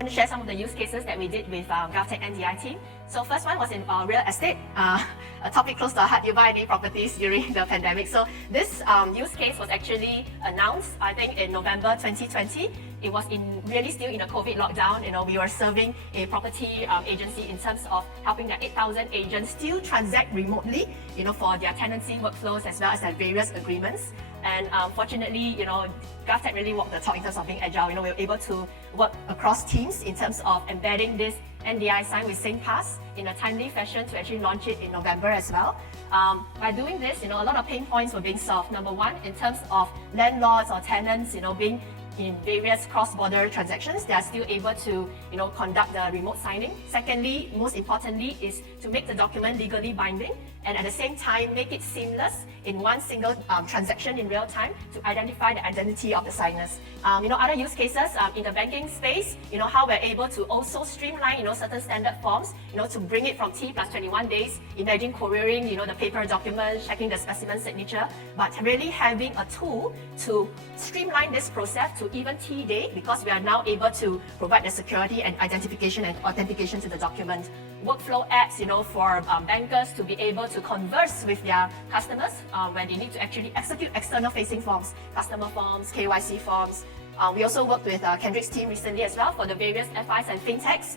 I'm going to share some of the use cases that we did with GovTech NDI team. So first one was in real estate, a topic close to our heart. You buy any properties during the pandemic. So this use case was actually announced, I think, in November 2020. It was really still in a COVID lockdown. We were serving a property agency in terms of helping their 8,000 agents still transact remotely, for their tenancy workflows as well as their various agreements. And fortunately, GovTech really walked the talk in terms of being agile. We were able to work across teams in terms of embedding this NDI sign with SingPass in a timely fashion to actually launch it in November as well. By doing this, a lot of pain points were being solved. Number one, in terms of landlords or tenants, being in various cross-border transactions, they are still able to, conduct the remote signing. Secondly, most importantly, is to make the document legally binding and at the same time make it seamless in one single transaction in real time to identify the identity of the signers. Other use cases in the banking space, how we're able to also streamline, certain standard forms, to bring it from T plus 21 days. Imagine couriering, the paper documents, checking the specimen signature, but really having a tool to streamline this process to even T day, because we are now able to provide the security and identification and authentication to the document. Workflow apps, for bankers to be able to converse with their customers when they need to actually execute external facing forms, customer forms, KYC forms. We also worked with Kendrick's team recently as well for the various FIs and fintechs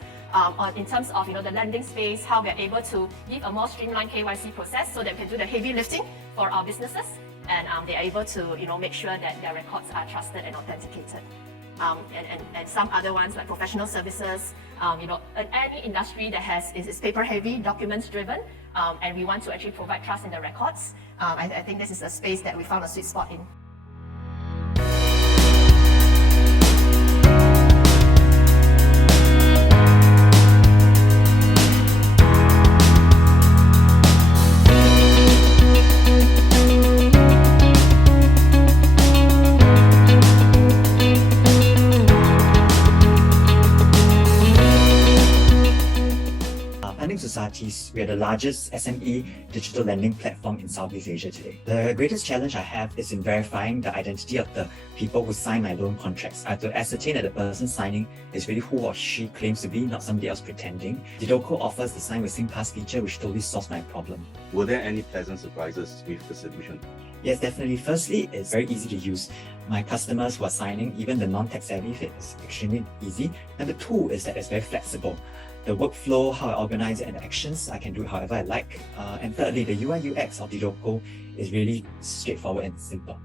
in terms of the lending space, how we're able to give a more streamlined KYC process so that we can do the heavy lifting for our businesses and they are able to make sure that their records are trusted and authenticated. And some other ones like professional services, any industry that is paper heavy, documents driven, and we want to actually provide trust in the records. I think this is a space that we found a sweet spot in. Societies, we are the largest SME digital lending platform in Southeast Asia today. The greatest challenge I have is in verifying the identity of the people who sign my loan contracts. I have to ascertain that the person signing is really who or she claims to be, not somebody else pretending. Dedoco offers the sign with SingPass feature, which totally solves my problem. Were there any pleasant surprises with the solution? Yes, definitely. Firstly, it's very easy to use. My customers who are signing, even the non-tech savvy, it's extremely easy. Number two is that it's very flexible. The workflow, how I organize it, and the actions, I can do it however I like. And thirdly, the UI UX of Dedoco is really straightforward and simple.